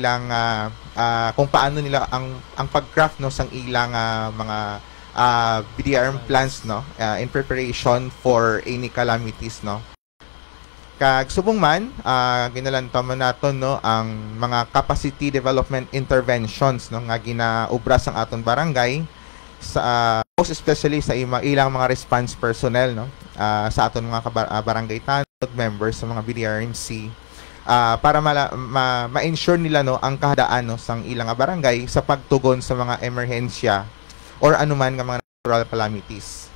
ilang kung paano nila ang pag-craft no sang ilang mga BDRM plans no in preparation for any calamities no. Kag subong man ginalantaw man naton no ang mga capacity development interventions no nga ginaubra sang aton barangay sa most especially sa ilang mga response personnel no sa aton mga barangay tanod members sa mga BDRMC para ma-ensure nila no ang kahadaan no sang ilang barangay sa pagtugon sa mga emerhensya or anuman nga mga natural calamities.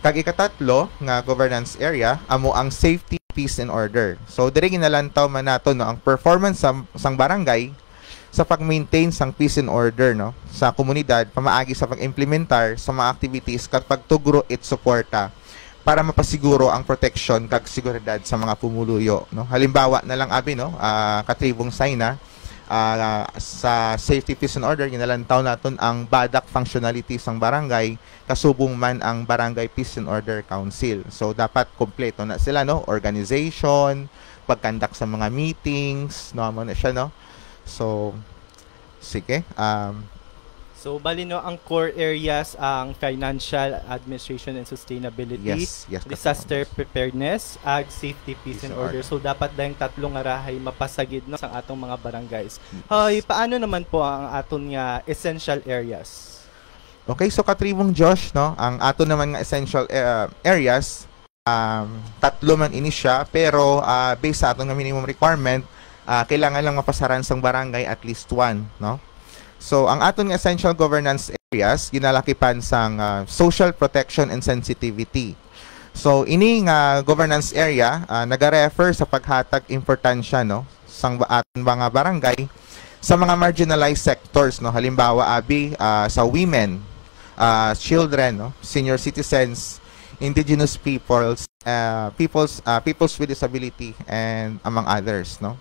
Kag ikatatlo nga governance area amo ang safety, peace and order. So diri ginalantaw man nato no ang performance sang barangay sa pag-maintain sang peace and order no sa komunidad pamaagi sa pag-implementar sa mga activities kag pagtugro it suporta para mapasiguro ang protection kag seguridad sa mga pumuluyo no. Halimbawa na lang abi no katribong sayna sa safety, peace and order ginalantaw naton ang badak functionality sang barangay kasubong man ang barangay peace and order council. So dapat kompleto na sila no, organization, pagkandak sa mga meetings, no amo na siya no. So sige, so bali no ang core areas ang financial, administration and sustainability, disaster preparedness, ag safety, peace and order. So dapat dayang tatlong arahay mapasagid no sa atong mga barangays. Ay paano naman po ang aton nga essential areas? Okay, so katribong Josh no, ang aton naman nga essential areas tatlo man ini siya pero based sa aton nga minimum requirement kailangan lang mapasaran sang barangay at least one no. So, ang aton nga essential governance areas, ginalakipan sang social protection and sensitivity. So, ini nga governance area, nagarefer sa paghatag importansya, no, sang aton mga barangay sa mga marginalized sectors, no. Halimbawa, abi, sa women, children, no, senior citizens, indigenous peoples, peoples with disability, and among others, no.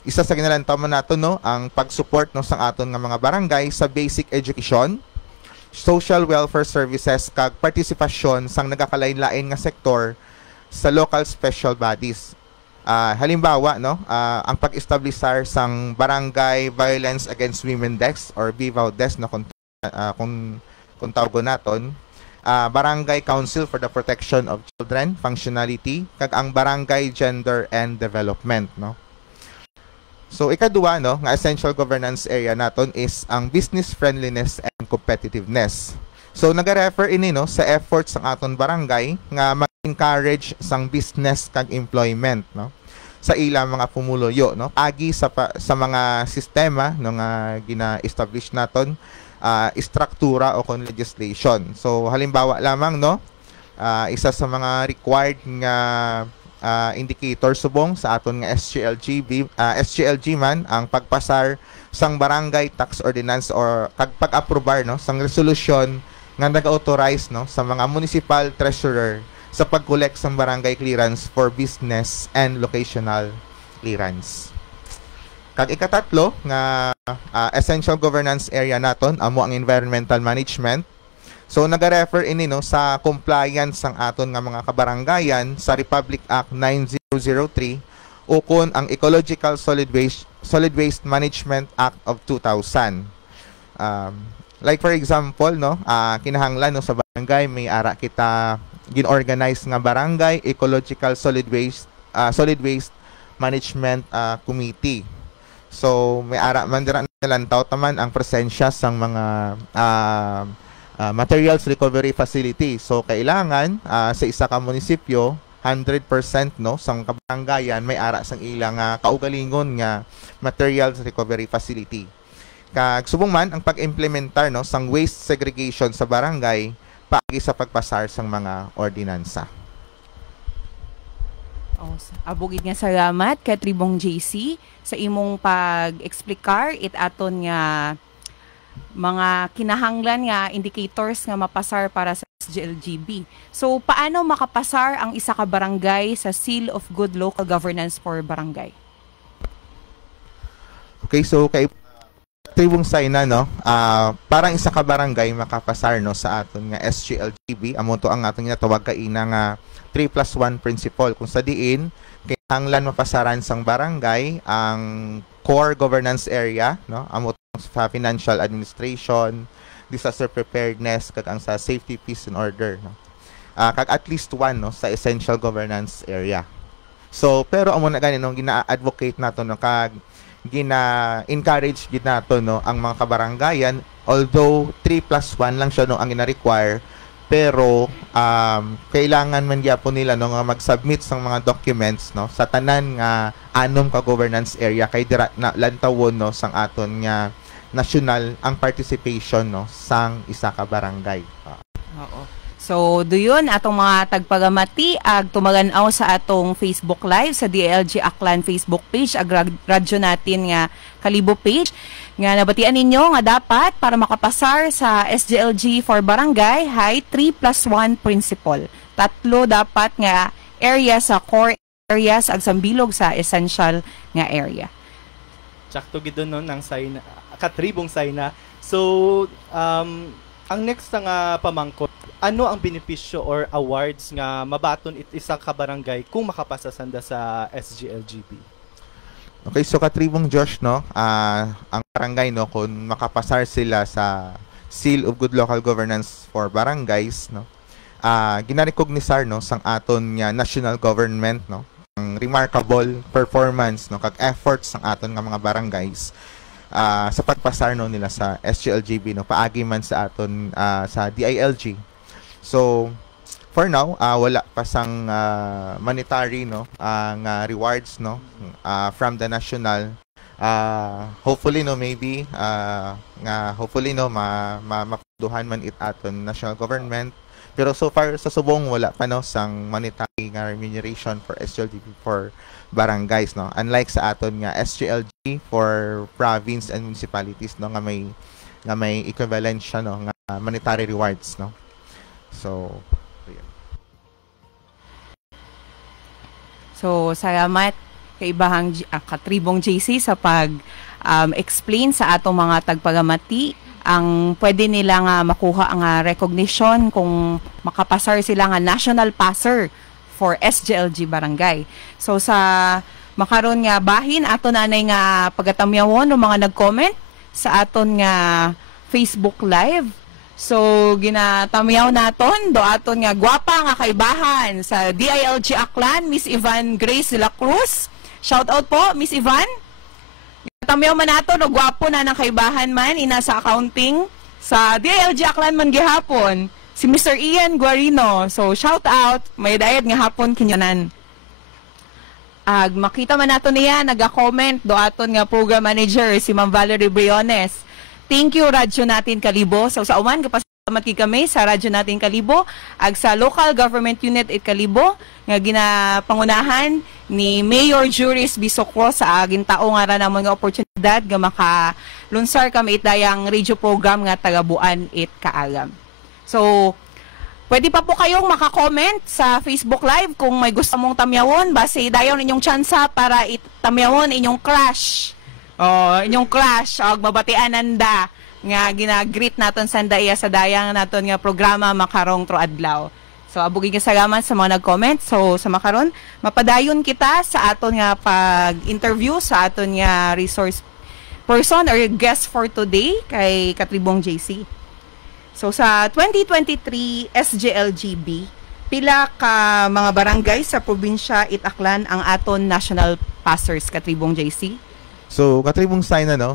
Isa sa ginalantaw man nato no ang pag-support no sang aton nga mga barangay sa basic education, social welfare services kag partisipasyon sang nagakalain-lain nga sektor sa local special bodies. Halimbawa no ang pag-establisar sang barangay violence against women desk or BVAW desk no kung tawgon naton, barangay council for the protection of children functionality kag ang barangay gender and development no. So ikaduha no nga essential governance area naton is ang business friendliness and competitiveness. So nagarefer ini no sa efforts ng aton barangay nga mag-encourage sang business kag employment no sa ilang mga pumuluyo no agi sa mga sistema no nga gina-establish naton istruktura o kon legislation. So halimbawa lamang no isa sa mga required nga indicator subong sa aton nga SGLG man ang pagpasar sang barangay tax ordinance or pag-aprobar no sang resolution nga nag-authorize no sa mga municipal treasurer sa pag-collect sang barangay clearance for business and locational clearance. Kag ikatatlo nga essential governance area naton amo ang environmental management. So nagarefer ini no sa compliance sang aton nga mga kabarangayan sa Republic Act 9003 o kon ang Ecological Solid Waste Management Act of 2000. Like for example no kinahanglan no sa barangay may ara kita gin-organize nga barangay Ecological Solid Waste Management Committee. So may ara man dira nalantaw taman ang presensya sang mga materials recovery facility. So kailangan sa isa ka munisipyo 100% no sang kabarangayan may ara sang ilang kaugalingon nga materials recovery facility. Kag subong man ang pag-implementar no sang waste segregation sa barangay paagi sa pagpasar sang mga ordinansa. Abugid nga salamat kay Tribong JC sa imong pag-explikar it aton nga mga kinahanglan nga indicators nga mapasar para sa SGLGB. So, paano makapasar ang isa ka barangay sa Seal of Good Local Governance for Barangay? Okay, so kay Tribong Sayna no, parang isa ka barangay makapasar no sa aton nga SGLGB. Amo to ang aton ginatawag kaina nga 3+1 principle kung sa diin kinahanglan mapasaran sang barangay ang core governance area, no, amo sa financial administration, disaster preparedness, kag ang sa safety, peace and order, no. Kag at least one, no, sa essential governance area. So pero amo na gani, no, gina-advocate nato, no, kag gina-encourage gid nato, no, ang mga kabarangayan, although 3+1 lang siya, no, ang gina-require, pero kailangan man gyapon nila, no, nga mag-submit sang mga documents, no, sa tanan nga anom ka governance area kay dira na lantawon, no, sang aton nga national ang participation, no, sang isa ka barangay. Oo. So, doon atong mga tagpagamati ag tumaganaw sa atong Facebook Live sa DILG Aklan Facebook page ag radyo natin nga Kalibo page nga nabatian ninyo nga dapat para makapasar sa SGLG for barangay hay 3+1 principle. Tatlo dapat nga area sa core areas ag sambilog sa essential nga area. Tsakto gid nun ang sign katribong sign na. So ang next nga pamangkot, ano ang benepisyo or awards nga mabaton isa ka barangay kung makapasa sanda sa SGLGB? Okay, so katribong Josh, no, ang barangay, no, kung makapasar sila sa Seal of Good Local Governance for Barangays, no, ginarecognisar, no, sang aton nga national government, no, ang remarkable performance, no, kag efforts sang aton nga mga barangays sa pagpasar, no, nila sa SGLGB, no, paagi man sa aton sa DILG. So for now, wala pa sang monetary, no, nga rewards, no, from the national. Hopefully, no, maybe nga hopefully, no, mapunduhan man it aton national government. Pero so far sa subong wala pa, no, sang monetary nga remuneration for SGLG for barangays, no. Unlike sa aton nga SGLG for province and municipalities, no, nga may equivalent siya, no, nga monetary rewards, no. So So, salamat kay ibahang katribong JC sa pag-explain sa atong mga tagpagamati ang pwede nila nga makuha ang recognition kung makapasar sila nga national passer for SGLG barangay. So, sa makaron nga bahin, ato nanay nga pagatamyawon ng mga nag-comment sa aton nga Facebook Live. So, ginatamyaw naton do aton nga gwapa nga kaibahan sa DILG Aklan, Miss Ivan Grace de la Cruz. Shout out po, Miss Ivan. Ginatamyaw man nato no gwapo na ng kaibahan man ina sa accounting sa DILG Aklan man gihapon. Si Mr. Ian Guarino. So, shout out, may dayad nga hapon kinyanan. Makita man nato niya naga-comment do aton nga program manager si Ma'am Valerie Briones. Thank you, Radyo Natin Kalibo. So, sa uman, kapasalamat kami sa Radyo Natin Kalibo ag sa Local Government Unit it Kalibo nga ginapangunahan ni Mayor Juris Bisocro sa aging tao nga ran ang mga oportunidad nga makalunsar kami itayang radio program nga tagabuan it Kaalam. So, pwede pa po kayong makakomment sa Facebook Live kung may gusto mong tamyawon. Base dayon inyong tsansa para itamyawon inyong crush. Inyong crush og mabatian nanda nga ginagreet naton sandaya sa dayang naton nga programa makarong tro adlaw. So abugig nga salamat sa mga nag-comment. So sa makaron mapadayon kita sa aton nga pag-interview sa aton nga resource person or guest for today kay Katribong JC. So sa 2023 SGLGB, pila ka mga barangay sa probinsya Itaklan ang aton national passers, Katribong JC? So, katribong sign na, no,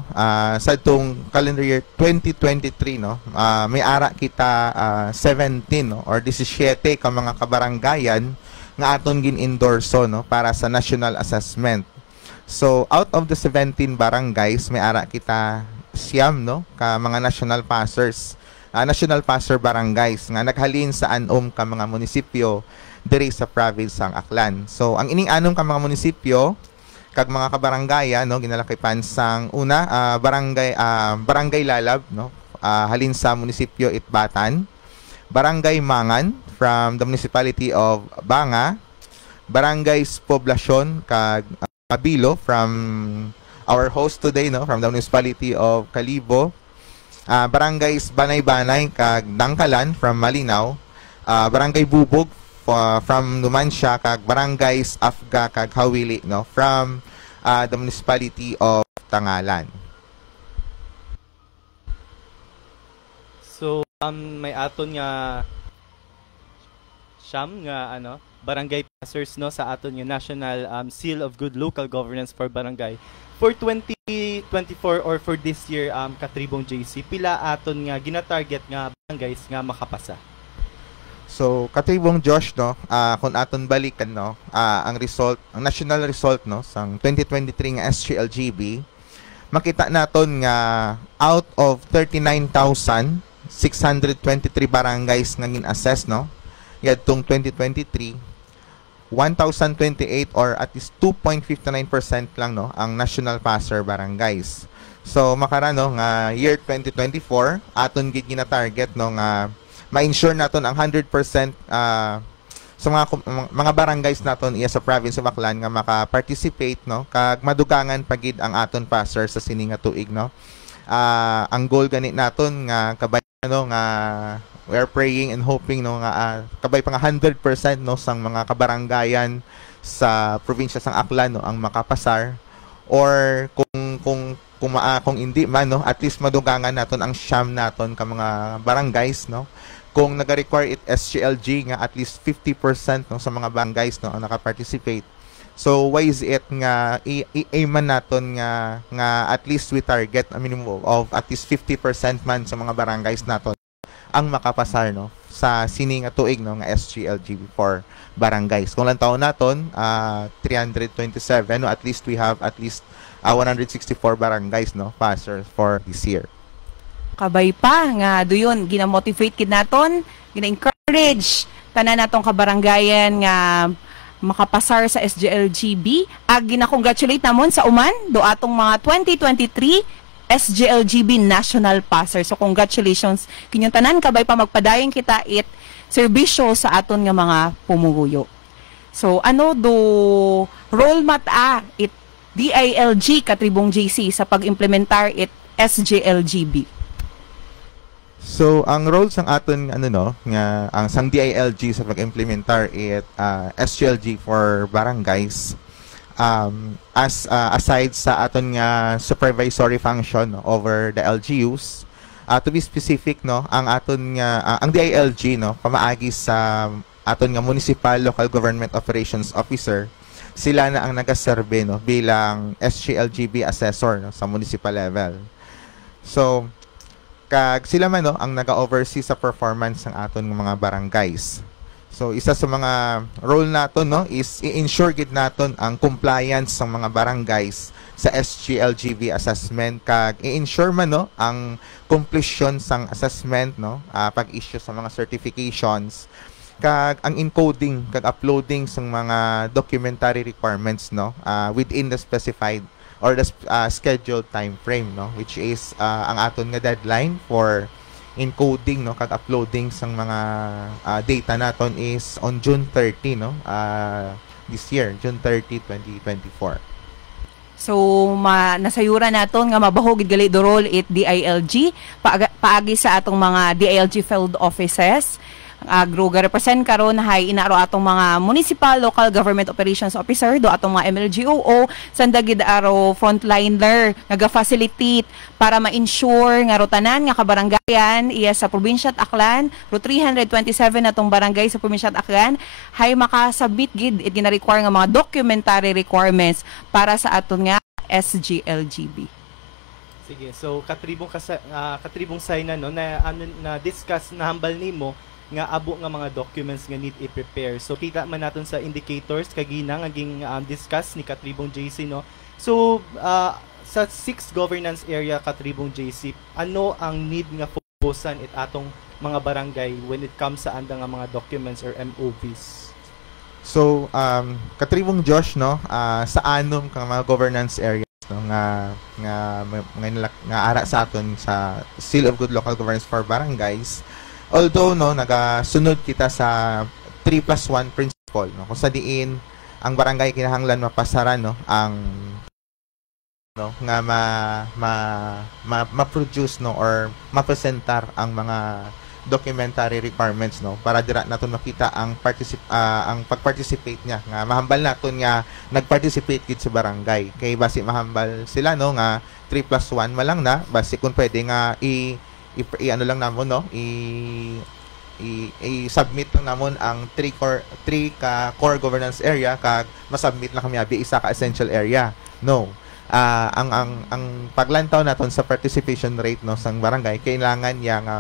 sa itong calendar year 2023, no, may ara kita 17, no, or 17 ka mga kabarangayan nga aton gin-endorso, no, para sa national assessment. So, out of the 17 barangays, may ara kita siyam, no, ka mga national passers, national passer barangays nga naghalin sa anom ka mga munisipyo diri sa province sang Aklan. So, ang ining-anom ka mga munisipyo kag mga kabarangaya, no, ginalakipan sang una barangay Lalab, no, halin sa munisipyo Itbatan, barangay Mangan from the municipality of Banga, barangay Poblacion kag Kabilo from our host today, no, from the municipality of Kalibo, barangays Banay-Banay kag Dangkalan from Malinaw, barangay Bubog from Numancia kag barangays Afga kag Hawili, no, from the municipality of Tangalan. So may aton nga siyam nga barangay passers no sa aton nga National Seal of Good Local Governance for Barangay for 2024 or for this year. Katribong JC, pila aton nga gina-target nga barangays nga makapasa? So Katribong Josh, no, kung aton balikan, no, ang result, ang national result, no, sang 2023 nga SGLGB, makita naton nga out of 39,623 barangays nga gin-assess, no, yadtong 2023, 1,028 or at least 2.59% lang, no, ang national passer barangays. So makarano nga year 2024 aton gid gina-target, no, nga ma-ensure naton ang 100% sa mga barangays naton iya sa province of Aklan nga maka-participate, no, kag madugangan pagid ang aton passer sa sini nga tuig, no. Ang goal gani naton nga kabay, no, nga we are praying and hoping, no, nga kabay pa nga 100%, no, sang mga kabarangayan sa probinsya sang Aklan, no, ang makapasar, or kung hindi man, no, at least madugangan naton ang siyam naton ka mga barangays, no. Kung naga-require it SGLG nga at least 50%, no, sa mga barangays, no, ang naka-participate. So why is it nga i-aiman naton nga at least we target a minimum of at least 50% man sa mga barangays naton ang makapasar, no, sa sini nga tuig, no, nga SGLGB for barangays. Kung lang taon naton 327, no, at least we have at least 164 barangays, no, passers for this year. Kabay pa nga duyon gina-motivate kid naton, gina-encourage tanan natong kabarangayan nga makapasar sa SGLGB. Gina-congratulate namon sa uman do atong mga 2023 SGLGB National Passer. So congratulations kinyong tanan, kabay pa magpadayon kita it serbisyo sa aton nga mga pumuguyo. So ano do role mata it DILG Katribong JC sa pag-implementar it SGLGB? So ang roles ng aton nga ang sang DILG sa pag-implementar it SGLG for barangays, aside sa aton nga supervisory function, no, over the LGUs, to be specific, no, ang aton nga ang DILG, no, pamaagi sa aton nga Municipal Local Government Operations Officer, sila na ang nagaserbe, no, bilang SGLGB assessor, no, sa municipal level. So kag sila man, no, ang naga-oversee sa performance ng aton mga barangays. So isa sa mga role naton, no, is i-ensure gid naton ang compliance ng mga barangays sa SGLGB assessment, kag i-ensure man, no, ang completion sang assessment, no, pag-issue sa mga certifications, kag ang encoding kag uploading sang mga documentary requirements, no, within the specified or the scheduled time frame, no, which is ang aton nga deadline for encoding, no, kag uploading sang mga data naton is on June 30, no, this year, June 30, 2024. So nasayuran naton nga mabahog gid gali do role it DILG paagi sa atong mga DILG field offices. Agro represent karon hay inaaro atong mga municipal local government operations officer do atong mga MLGOO sanda gid aro frontliner naga-facilitate para ma-ensure nga tanan nga kabaranggayan iya sa probinsya at Aklan, ro 327 atong barangay sa probinsya at Aklan hay makasubmit gid it gina-require nga mga documentary requirements para sa aton nga SGLGB. Sige, so katribong sayna, no, na discuss na hambal nimo nga abo nga mga documents nga need i-prepare. So kita man naton sa indicators kagina nga ging discuss ni Katribong JC, no. So sa 6 governance area Katribong JC, ano ang need nga fokusan it atong mga barangay when it comes sa anda nga mga documents or MOVs? So Katribong Josh, no, sa anom kang mga governance areas, no, nga ara sa aton sa Seal of Good Local Governance for Barangays, although, no, nagasunod kita sa 3+1 principle, no, kung sa diin ang barangay kinahanglan mapasaran, no, ang, no, nga ma-produce, no, or mapresentar ang mga documentary requirements, no, para dira naton makita ang ang pag-participate niya nga mahambal naton nga nag-participate gid sa barangay kay basi mahambal sila, no, nga 3+1 malang na basi kung pwede nga ano lang namon, no, i-submit lang namon ang 3 ka core governance area kag masubmit lang kami abi isa ka essential area, no. Ang paglantaw naton sa participation rate, no, sang barangay kailangan niya nga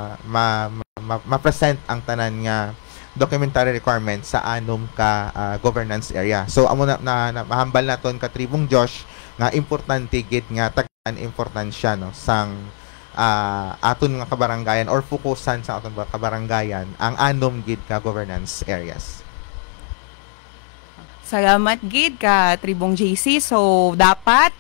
ma-present ang tanan nga documentary requirements sa anom ka governance area. So amo na mahambal naton ka Tribong Josh nga importante gid nga taghan importansya, no, sang aton nga kabarangayan or fokusan sa aton kabarangayan ang anom gid ka governance areas. Salamat gid ka Tribong JC. So dapat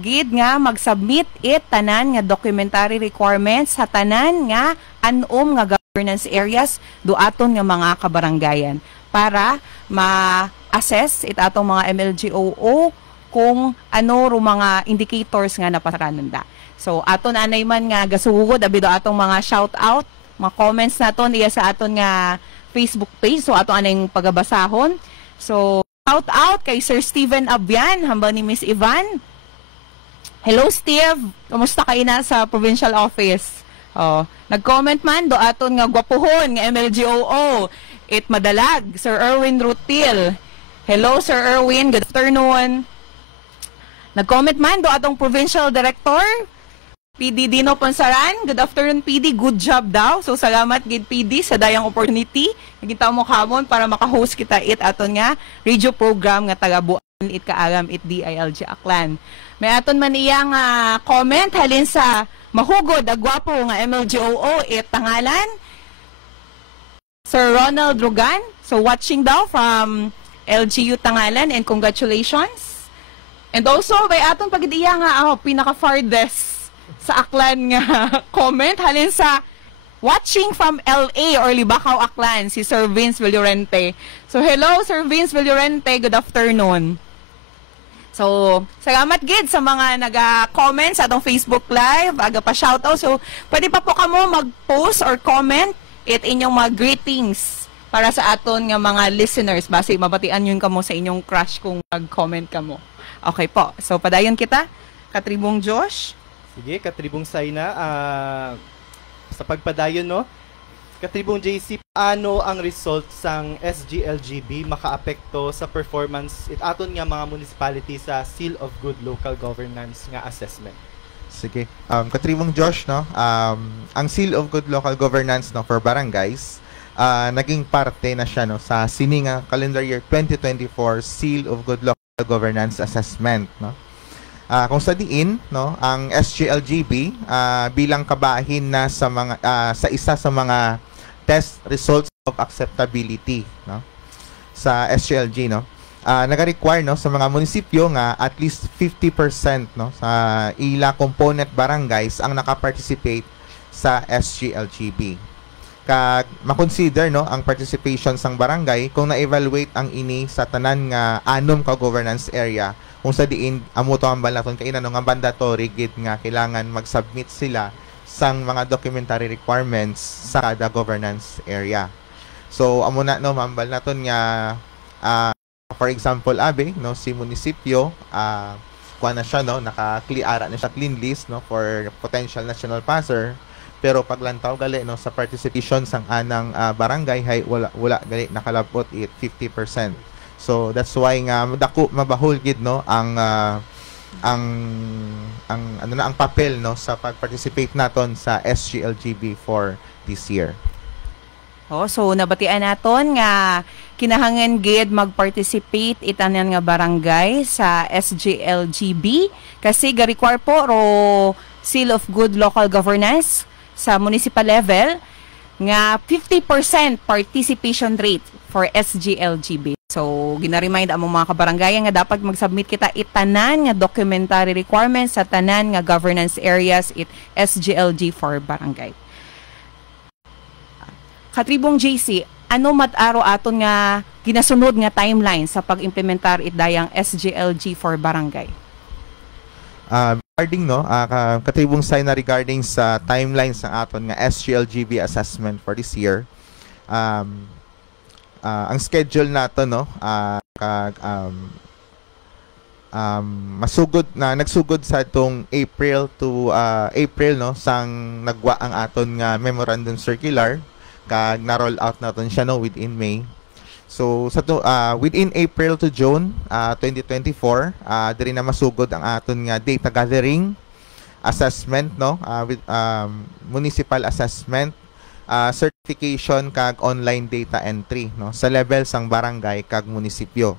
gid nga mag-submit tanan nga documentary requirements sa tanan nga anom nga governance areas do aton nga mga kabarangayan para ma-assess atong mga MLGOO kung ano ro mga indicators nga napasaranan da. So aton anay man nga gasugod abi do atong mga shout out, mga comments naton iya sa aton nga Facebook page. So aton anay pagabasahon. So shout out kay Sir Steven Abian hamba ni Miss Ivan. Hello Steve, kumusta kayo na sa provincial office? Nag-comment man do aton nga gwapuhon nga MLGOO. Madalag, Sir Erwin Rutil. Hello Sir Erwin, good afternoon. Nag-comment man do atong provincial director, PD Dino Ponsaran. Good afternoon PD, good job daw. So salamat gid PD sa dayang opportunity. Nagita mo kamon para maka-host kita aton nga radio program nga tagabuan kaalam DILG Aklan. May aton man iyang comment halin sa mahugod agwapo nga MLGOO tangalan Sir Ronald Rugan. So watching daw from LGU Tangalan and congratulations. And also may aton pagid iya nga pinaka farthest sa Aklan nga comment halin sa watching from LA or Libacao Aklan si Sir Vince Villorente. So hello Sir Vince Villorente, good afternoon. So, salamat gid sa mga naga-comment sa atong Facebook Live, aga pa shoutout. So, pwede pa po kamo mag-post or comment inyong mga greetings para sa aton nga mga listeners. Basi mabatian yun kamo sa inyong crush kung mag-comment kamo. Okay po. So, padayon kita, Katribong Josh. Sige, Katribong Saina. Sa pagpadayon, no? Katribong JC, ano ang result sang SGLGB makaapekto sa performance aton nga mga municipality sa Seal of Good Local Governance nga assessment? Sige. Katribong Josh, no? Ang Seal of Good Local Governance, no, for barangays, naging parte na siya, no, sa sininga calendar year 2024 Seal of Good Local Governance Assessment, no? Kung sa diin, no, ang SGLGB bilang kabahin na sa mga sa isa sa mga test results of acceptability, no, sa SGLG, no, naga-require, no, sa mga munisipyo nga at least 50%, no, sa ila component barangays ang nakaparticipate sa SGLGB. Kag makonsider, no, ang participation sang barangay kung na-evaluate ang ini sa tanan nga anom ka governance area, kung sa diin amo to ang balaton kay nga mandatory gid nga kailangan mag-submit sila sang mga documentary requirements sa kada governance area. So amo na, no, mambal naton nga for example no, si munisipyo kuha na siya, no, naka-clear na siya clean list, no, for potential national passer, pero paglantaw gali, no, sa participation sang anang barangay hay wala gali nakalabot 50%. So that's why nga mabahol gid, no, ang papel, no, sa pag-participate naton sa SGLGB for this year. So nabatian naton nga kinahanglan gid mag-participate itanan nga barangay sa SGLGB kasi ga-require po ro Seal of Good Local Governance sa municipal level nga 50% participation rate for SGLGB. So, gina-remind among mga kabarangayan nga dapat mag-submit kita itanan nga documentary requirements sa tanan nga governance areas SGLG for barangay. Katribong JC, ano mataro aton nga ginasunod nga timeline sa pag-implementar dayang SGLG for barangay? Regarding no, katribong sign na regarding sa timelines ng aton nga SGLGB assessment for this year. Ang schedule nato no, nagsugod sa itong April to April no, sang nagwa ang aton nga memorandum circular kag na-roll out naton siya no within May. So sa within April to June 2024, diri na masugod ang aton nga data gathering, assessment no, with municipal assessment, certification kag online data entry no sa level sang barangay kag munisipyo.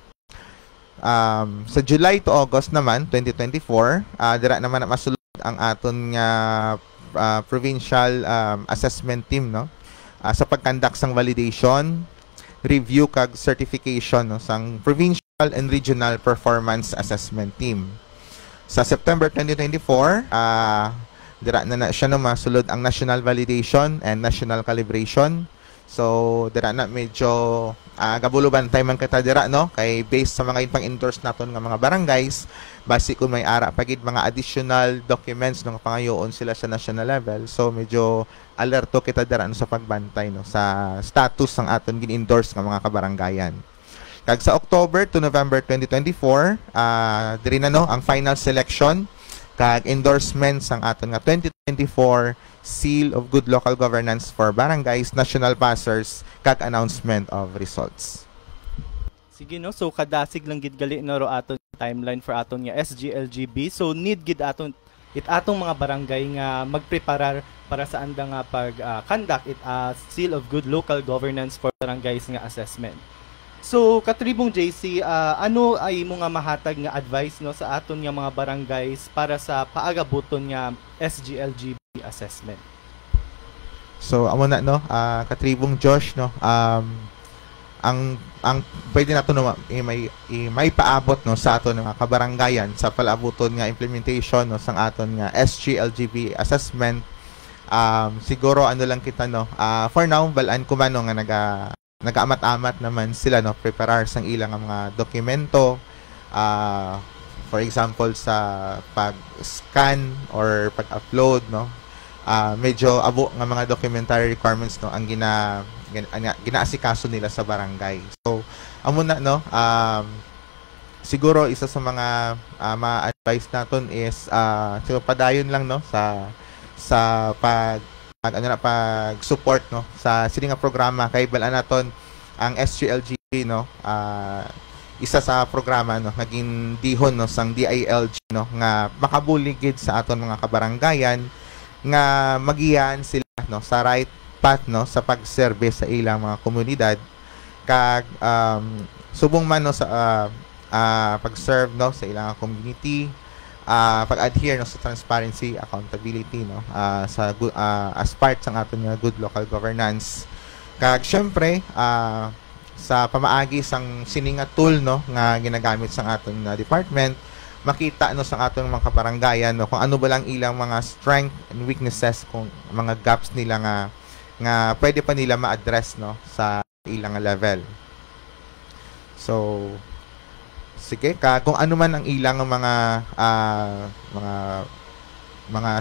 Sa July to August naman 2024, dira naman na masulod ang aton nga provincial assessment team no, sa pagkandak sang validation, review kag certification no, sang provincial and regional performance assessment team. Sa September 2024, dira na siya no masulod ang national validation and national calibration. So dira na medyo gabuluban tay man kita dira no, kay based sa mga ipang-endorse naton nga mga barangays, basi kung may ara pagid mga additional documents ng pangayoon sila sa national level. So medyo alerto kita dira no, sa pagbantay no sa status ng aton gin-endorse nga mga kabarangayan. Kag sa October to November 2024, diri na no ang final selection kag endorsements ang aton nga 2024 Seal of Good Local Governance for Barangays, National Passers, kag announcement of results. Sige no, so kadasig lang gid gali no ro aton timeline for aton nga SGLGB. So need gid aton atong mga barangay nga magpreparar para sa anda nga pag-conduct Seal of Good Local Governance for Barangays nga assessment. So katribong JC, ano ay mo nga mahatag nga advice no sa aton nga mga barangays para sa paagabuton nga SGLGB assessment? So amo na no, katribong Josh no, ang pwede nato no may paabot no sa aton nga kabarangayan sa palabuton nga implementation no sang aton nga SGLGB assessment. Siguro ano lang kita no, for now balaan ko man no, nga nagaamat-amat naman sila no preparar sang ilang mga dokumento, for example sa pag-scan or pag-upload no, medyo abo nga mga documentary requirements no ang ginaasikaso nila sa barangay. So amo na no, siguro isa sa mga ma-advise naton is so padayon lang no sa pag-support no sa sini nga programa kay balaan naton ang SGLGB no, isa sa programa no naging dihon no sang DILG no nga makabuligid sa aton mga kabarangayan nga magiyan sila no sa right path no sa pag-service sa ilang mga komunidad kag subong man no sa pag-serve no sa ilang community, pag-adhere no sa transparency, accountability no as part sang aton nga good local governance. Kag syempre sa pamaagi sang sininga tool no nga ginagamit sang aton nga department, makita no sang aton mga kabarangayan no kung ano ba lang ilang mga strength and weaknesses, kung mga gaps nila nga pwede pa nila ma-address no sa ilang level. So sige, kung ano man ang ilang mga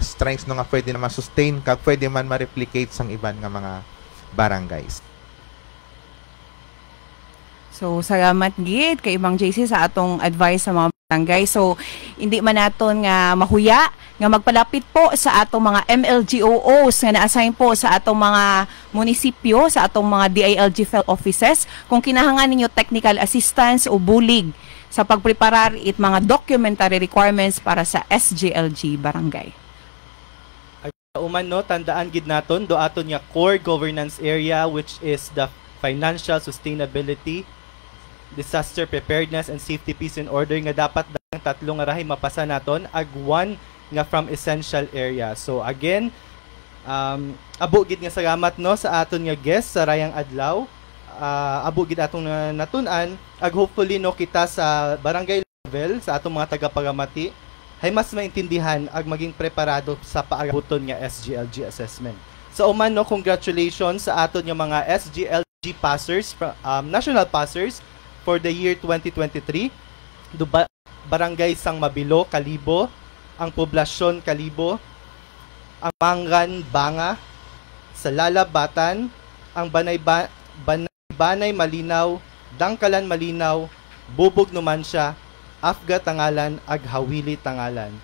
strengths no nga pwede na ma-sustain kag pwede man ma-replicate sang iban nga mga barangays. So salamat gid kay Ibang JC sa atong advice sa mga barangay. So hindi man naton nga mahuya nga magpalapit po sa atong mga MLGOOs nga na-assign po sa atong mga munisipyo, sa atong mga DILG field offices kung kinahanglan ninyo technical assistance o bulig sa pagpreparar it mga documentary requirements para sa SGLG barangay. Uman no, tandaan gid naton do aton nga core governance area which is the financial sustainability, disaster preparedness and safety, peace and order nga dapat ang tatlong arahay mapasa naton ag one nga from essential area. So again, abo gid nga salamat no sa aton nga guest sa rayang adlaw. Abo gid atong natun-an ag hopefully no kita sa barangay level sa atong mga taga-pagamati hay mas maintindihan ag maging preparado sa paagabuton nga SGLG assessment. So man no, congratulations sa aton nga mga SGLG passers, national passers for the year 2023. Do barangay sang Mabilo, Kalibo, ang Poblasyon Kalibo, ang Mangan Banga, sa Lalabatan, ang Banay Malinaw, Dangkalan Malinaw, Bubog Numancia, Afga Tangalan, ag Hawili Tangalan.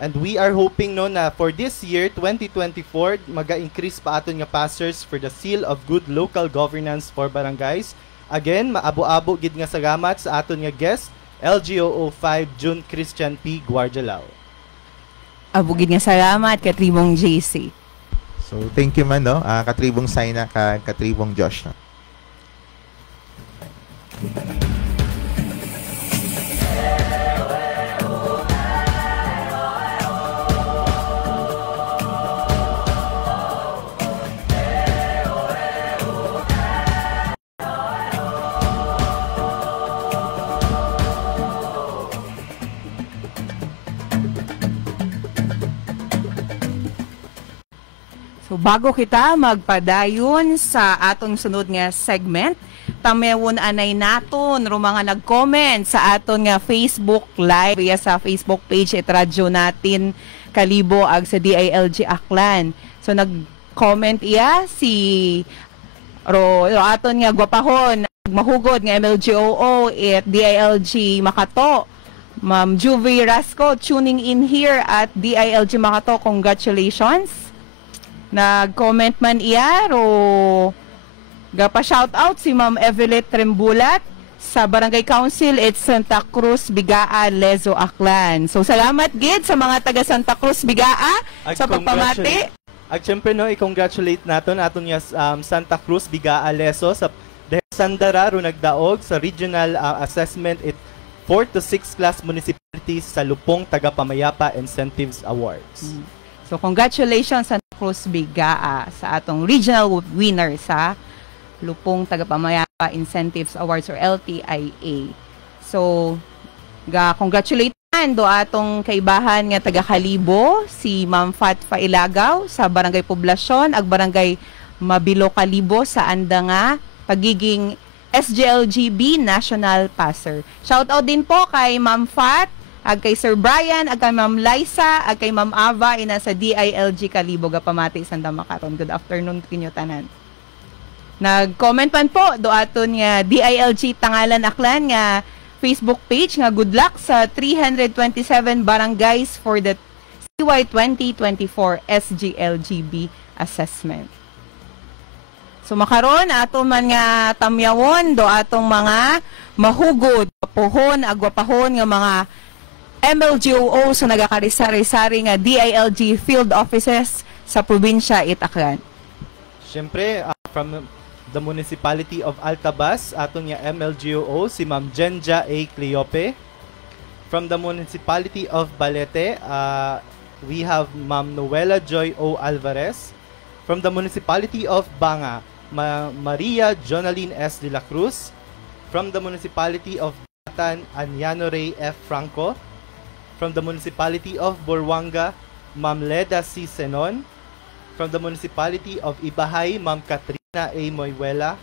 And we are hoping no na for this year 2024 maga-increase pa aton nga passers for the seal of good local governance for barangays. Again, maabo-abo gid nga salamat sa aton nga guest LGOO 5 June Christian P. Guardialao. Abugid nga salamat Katribong JC. So thank you man no, Katribong Saina, Katribong Josh. No? So bago kita magpadayon sa atong sunod nga segment, tamewon anay naton ro mga nag-comment sa aton nga Facebook Live via sa Facebook page at radyo natin Kalibo ag sa DILG Aklan. So nag-comment iya si ro aton nga gwapahon mahugod nga MLGOO at DILG Makato. Ma'am Juvie Rasco tuning in here at DILG Makato. Congratulations. Nag-comment man iya ro gapa-shoutout si Ma'am Evelet Trembulat sa Barangay Council at Santa Cruz, Bigaa, Lezo, Aklan. So salamat gid sa mga taga Santa Cruz, Bigaa sa pagpamati. Ag syempre no, i-congratulate naton aton nga Santa Cruz, Bigaa, Lezo sa dahil sandara ro nagdaog sa regional assessment at 4 to 6 class municipalities sa Lupong Tagapamayapa Incentives Awards. So congratulations Santa Cruz, Bigaa sa atong regional winner sa Lupong Tagapamayapa Incentives Awards or LTIA. So congratulate do atong kaibahan nga taga Kalibo si Ma'am Fatfa Ilagaw sa Barangay Poblasyon ag Barangay Mabilo Kalibo sa anda nga pagiging SGLGB National Passer. Shout out din po kay Ma'am Fat, ag kay Sir Brian, ag kay Ma'am Liza, ag kay Ma'am Ava ina sa DILG Kalibo gapamati Santa Makaron. Good afternoon kinyo tanan. Nag-comment man po do aton nga DILG Tangalan Aklan nga Facebook page nga good luck sa 327 barangays for the CY 2024 SGLGB assessment. So makaron ato man nga tamyawon do atong mga mahugod, pohon, agwapahon nga mga MLGOO sa nagakarisari-sari nga DILG field offices sa probinsya Aklan. Siyempre, from the municipality of Altabas, aton nga MLGOO si Ma'am Jenja A. Cleope. From the municipality of Balete, we have Ma'am Noela Joy O. Alvarez. From the municipality of Banga, Maria Jonaline S. de la Cruz. From the municipality of Batan, Anyano Ray F. Franco. From the municipality of Buruanga, Ma'am Leda C. Senon. From the municipality of Ibahay, Ma'am Katrina A. Moyuela.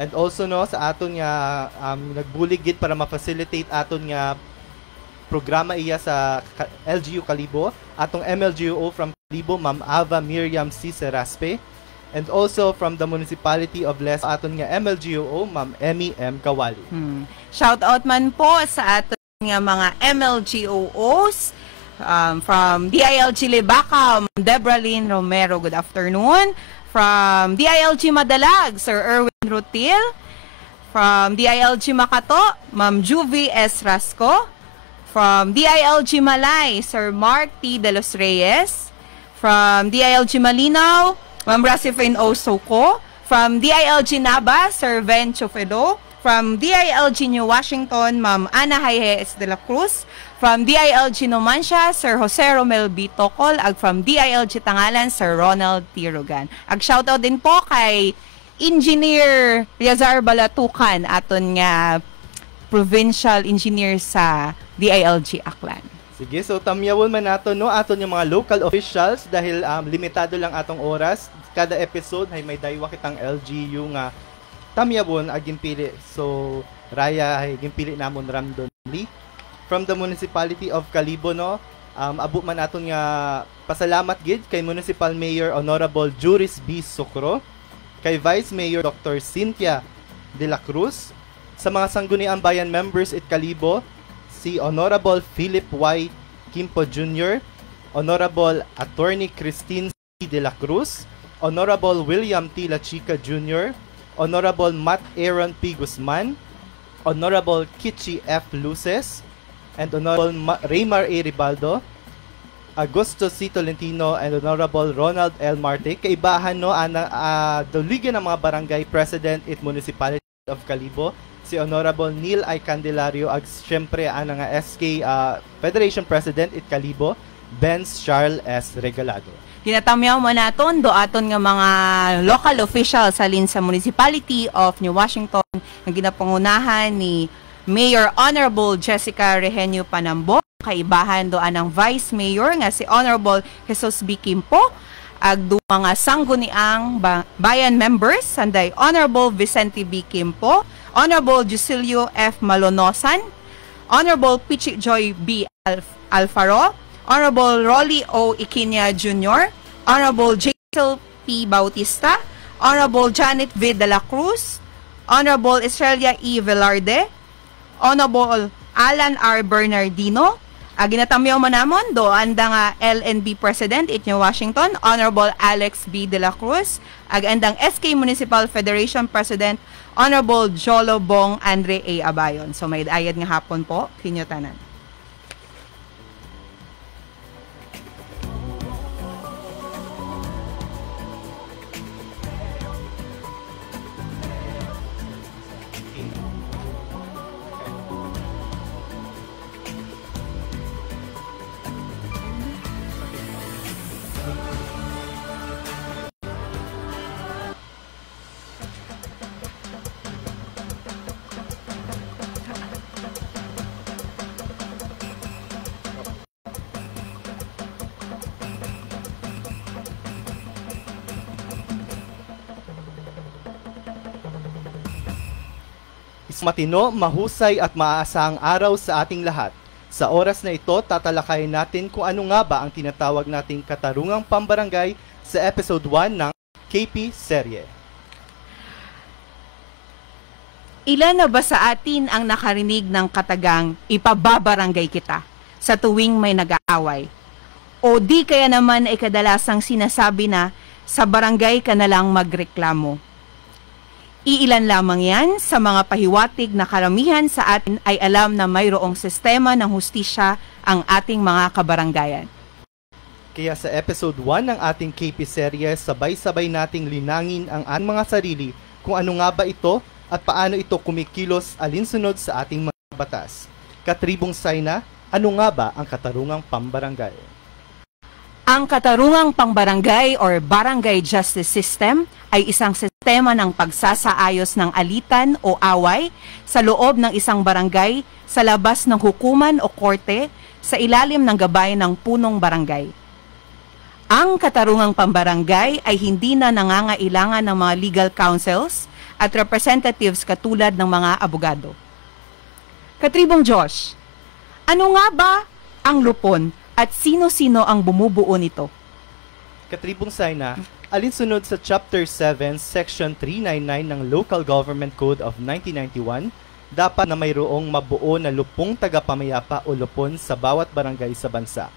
And also no sa aton nga nagbuligid para ma-facilitate aton nga programa iya sa LGU Kalibo, atong MLGO from Kalibo, Ma'am Ava Miriam C. Seraspe. And also from the municipality of Les, aton nga MLGO, Ma'am Emmy M. Kawali. Shout out man po sa aton nga mga MLGOOs from DILG Libaca, Debra Lynn Romero. Good afternoon. From DILG Madalag, Sir Erwin Rutil. From DILG Makato, Ma'am Juvie S. Rasco. From DILG Malay, Sir Mark T. De Los Reyes. From DILG Malinaw, Ma'am Rasifin O. Soko. From DILG Naba, Sir Ven Chofedo. From DILG New Washington, Ma'am Ana Hayes de la Cruz. From DILG Numancia, Sir Jose Romel B. Tocol. Ag from DILG Tangalan, Sir Ronald T. Rugan. Ag shoutout din po kay Engineer Riazar Balatukan, aton nga provincial engineer sa DILG Aklan. Sige, so tamyawon man nato no aton yung mga local officials dahil limitado lang atong oras. Kada episode ay may daywa kitang LGU nga tamyawon agin pili. So Raya ay gimpili namon randomly. From the municipality of Kalibo no, Abo man naton nga pasalamat gid kay Municipal Mayor Honorable Juris B. Sucro, kay Vice Mayor Dr. Cynthia De La Cruz, sa mga sangguniang bayan members at Kalibo, si Honorable Philip Y. Kimpo Jr., Honorable Attorney Christine C. De La Cruz, Honorable William T. La Chica Jr., Honorable Matt Aaron P. Guzman, Honorable Kichi F. Luces, and Honorable Raymar A. Ribaldo, Augusto C. Tolentino, and Honorable Ronald L. Marte. Kaibahan no, daligyan ng mga barangay president at municipality of Kalibo, si Honorable Neil I. Candelario, ag syempre ang nga SK Federation President at Kalibo, Benz Charles S. Regalado. Kinatamyaw mo naton do aton nga mga local officials salin sa Municipality of New Washington nga ginapangunahan ni Mayor Honorable Jessica Rehenio Panambo, kaibahan do anang Vice Mayor nga si Honorable Jesus B. Kimpo, ag do mga sangguniang bayan members sanday Honorable Vicente B. Kimpo, Honorable Jusilio F. Malonosan, Honorable Pichi Joy B. Alfaro, Honorable Rolly O. Iquinia Jr., Honorable Jaisel P. Bautista, Honorable Janet V. De La Cruz, Honorable Estrella E. Velarde, Honorable Alan R. Bernardino, ginatamyaw mo namon do anda nga LNB President it New Washington, Honorable Alex B. De La Cruz, andang SK Municipal Federation President, Honorable Jolo Bong Andre A. Abayon. So may ayad nga hapon po, kinyo tanan. Matino, mahusay at maaasahang araw sa ating lahat. Sa oras na ito, tatalakayin natin kung ano nga ba ang tinatawag nating katarungang pambarangay sa episode 1 ng KP Serye. Ilan na ba sa atin ang nakarinig ng katagang ipababarangay kita sa tuwing may nag-aaway? O di kaya naman ay kadalasang sinasabi na sa barangay ka na lang magreklamo? Iilan lamang yan sa mga pahiwatig na karamihan sa atin ay alam na mayroong sistema ng hustisya ang ating mga kabaranggayan. Kaya sa episode 1 ng ating KP serye, sabay-sabay nating linangin ang mga sarili kung ano nga ba ito at paano ito kumikilos alinsunod sa ating mga batas. Katribong Sayna, ano nga ba ang katarungang pambarangay? Ang katarungang pambarangay or barangay justice system ay isang sistema ng pagsasaayos ng alitan o away sa loob ng isang barangay sa labas ng hukuman o korte sa ilalim ng gabay ng punong barangay. Ang katarungang pambarangay ay hindi na nangangailangan ng mga legal counsels at representatives katulad ng mga abogado. Katribong Josh, ano nga ba ang lupon at sino-sino ang bumubuo nito? Katribong Sayna, alinsunod sa Chapter 7, Section 399 ng Local Government Code of 1991, dapat na mayroong mabuo na lupong tagapamayapa o lupon sa bawat barangay sa bansa.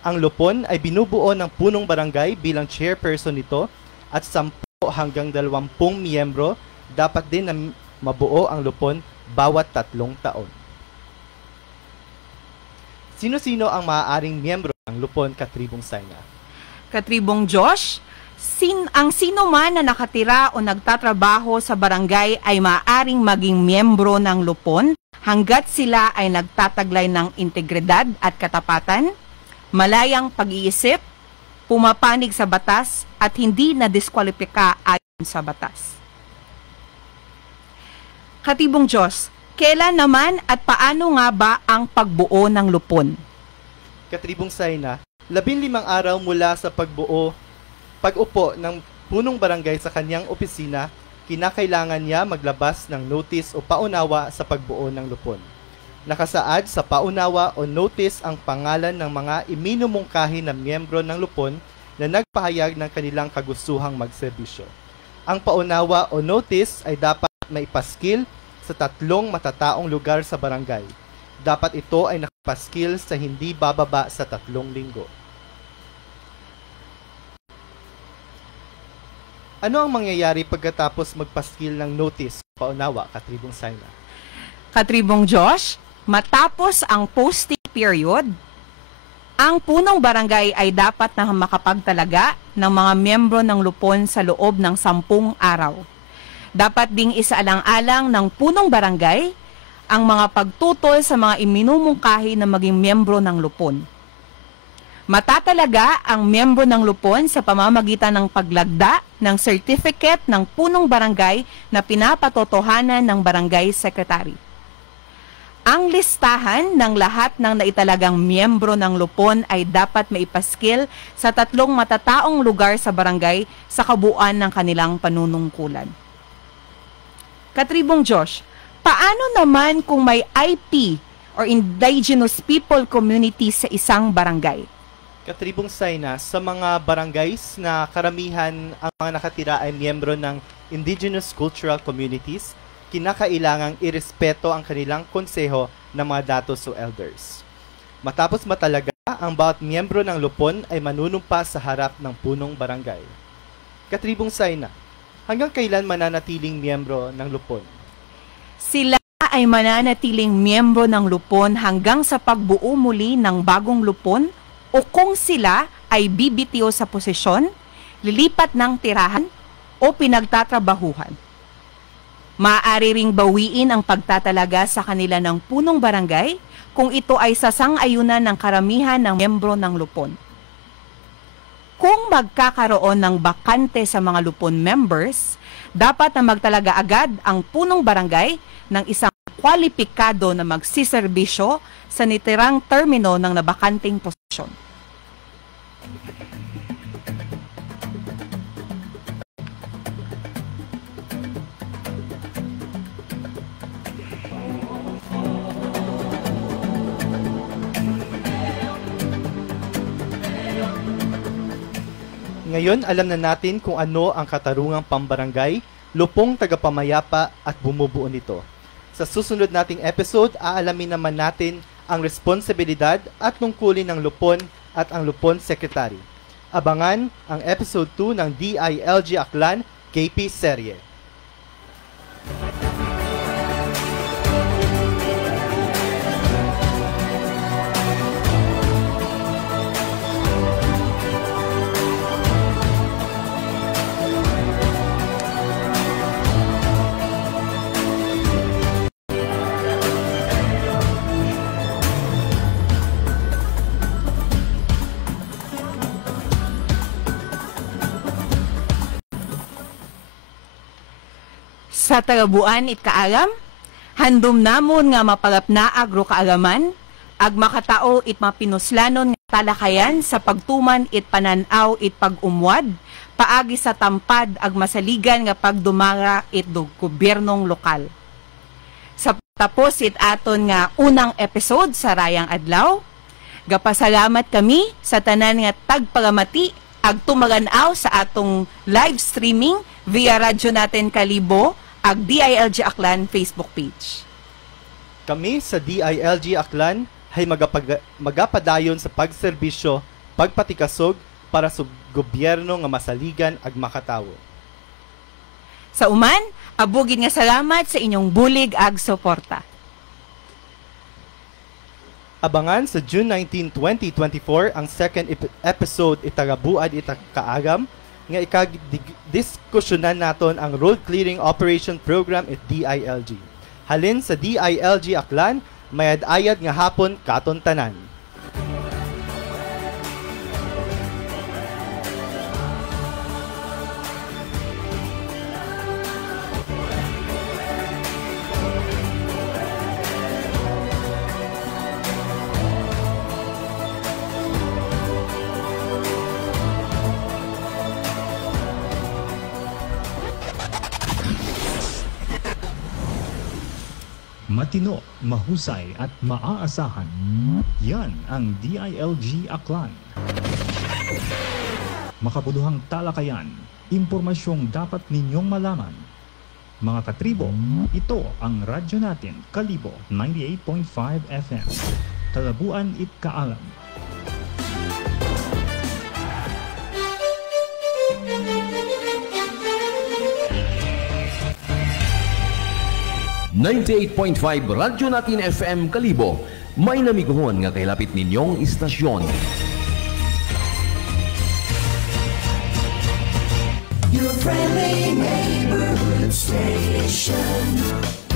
Ang lupon ay binubuo ng punong barangay bilang chairperson nito at 10 hanggang 20 miyembro. Dapat din na mabuo ang lupon bawat 3 taon. Sino-sino ang maaaring miyembro ng lupon, Katribong Sayna? Katribong Josh, ang sino man na nakatira o nagtatrabaho sa barangay ay maaaring maging miyembro ng lupon hanggat sila ay nagtataglay ng integridad at katapatan, malayang pag-iisip, pumapanig sa batas at hindi na diskwalipika ayon sa batas. Katibong Diyos, kailan naman at paano nga ba ang pagbuo ng lupon? Katribong Sayna, 15 araw mula sa pag-upo ng punong barangay sa kanyang opisina, kinakailangan niya maglabas ng notice o paunawa sa pagbuo ng lupon. Nakasaad sa paunawa o notice ang pangalan ng mga iminumungkahi na miyembro ng lupon na nagpahayag ng kanilang kagustuhang magserbisyo. Ang paunawa o notice ay dapat maipaskil sa 3 matataong lugar sa barangay. Dapat ito ay nakapaskil sa hindi bababa sa 3 linggo. Ano ang mangyayari pagkatapos magpaskil ng notice paunawa, Katribong Saina? Katribong Josh, matapos ang posting period, ang punong barangay ay dapat na makapagtalaga ng mga miyembro ng lupon sa loob ng 10 araw. Dapat ding isaalang-alang ng punong barangay ang mga pagtutol sa mga iminumungkahi na maging miyembro ng lupon. Matatalaga ang miyembro ng lupon sa pamamagitan ng paglagda ng certificate ng punong barangay na pinapatotohanan ng barangay secretary. Ang listahan ng lahat ng naitalagang miyembro ng lupon ay dapat maipaskil sa 3 matataong lugar sa barangay sa kabuuan ng kanilang panunungkulan. Katribong Josh, paano naman kung may IP or Indigenous People Community sa isang barangay? Katribong Saina, sa mga barangays na karamihan ang mga nakatira ay miyembro ng Indigenous Cultural Communities, kinakailangang irespeto ang kanilang konseho ng mga datos o elders. Matapos matalaga, ang bawat miyembro ng lupon ay manunumpa sa harap ng punong barangay. Katribong Saina, hanggang kailan mananatiling miyembro ng lupon? Sila ay mananatiling miyembro ng lupon hanggang sa pagbuo muli ng bagong lupon o kung sila ay bibitiyo sa posisyon, lilipat ng tirahan o pinagtatrabahuhan. Maaari ring bawiin ang pagtatalaga sa kanila ng punong barangay kung ito ay sasang-ayunan ng karamihan ng miyembro ng lupon. Kung magkakaroon ng bakante sa mga lupon members, dapat na magtalaga agad ang punong barangay ng isang kwalipikado na magsiserbisyo sa nitirang termino ng nabakanting posisyon. Ngayon, alam na natin kung ano ang katarungang pambarangay, lupong tagapamayapa at bumubuo nito. Sa susunod nating episode, aalamin naman natin ang responsibilidad at tungkulin ng lupon at ang lupon secretary. Abangan ang episode 2 ng DILG Aklan KP Serye. Sa tagabuan it kaalam, handom namon nga mapalap na agro kaalaman, ag makatao it mapinuslanon nga talakayan sa pagtuman it pananaw it pag-umwad, paagi sa tampad ag masaligan nga pagdumara it do gobyernong lokal. Sa tapos it aton nga unang episode sa Rayang Adlaw, gapasalamat kami sa tanan nga tagpagamati ag tumaganaw sa atong live streaming via radyo natin Kalibo ag DILG Aklan Facebook page. Kami sa DILG Aklan ay magapadayon sa pagserbisyo, pagpatikasog para sa gobyerno nga masaligan ag makatawo. Sa uman, abugin nga salamat sa inyong bulig ag suporta. Abangan sa June 19, 2024 ang second episode itagabuad itakaagam nga ikag-diskusyonan naton ang road clearing operation program at DILG. Halin sa DILG Aklan, mayad-ayad nga hapon katon tanan. matino, mahusay at maaasahan. Yan ang DILG Aklan. Makabuluhang talakayan, impormasyong dapat ninyong malaman. Mga katribo, ito ang radyo natin, Kalibo 98.5 FM. Talabuan it Kaalam. .5 Radyo Natin FM Kalibo, may namiguhon nga kailapit ninyong istasyon. Your friendly neighborhood station.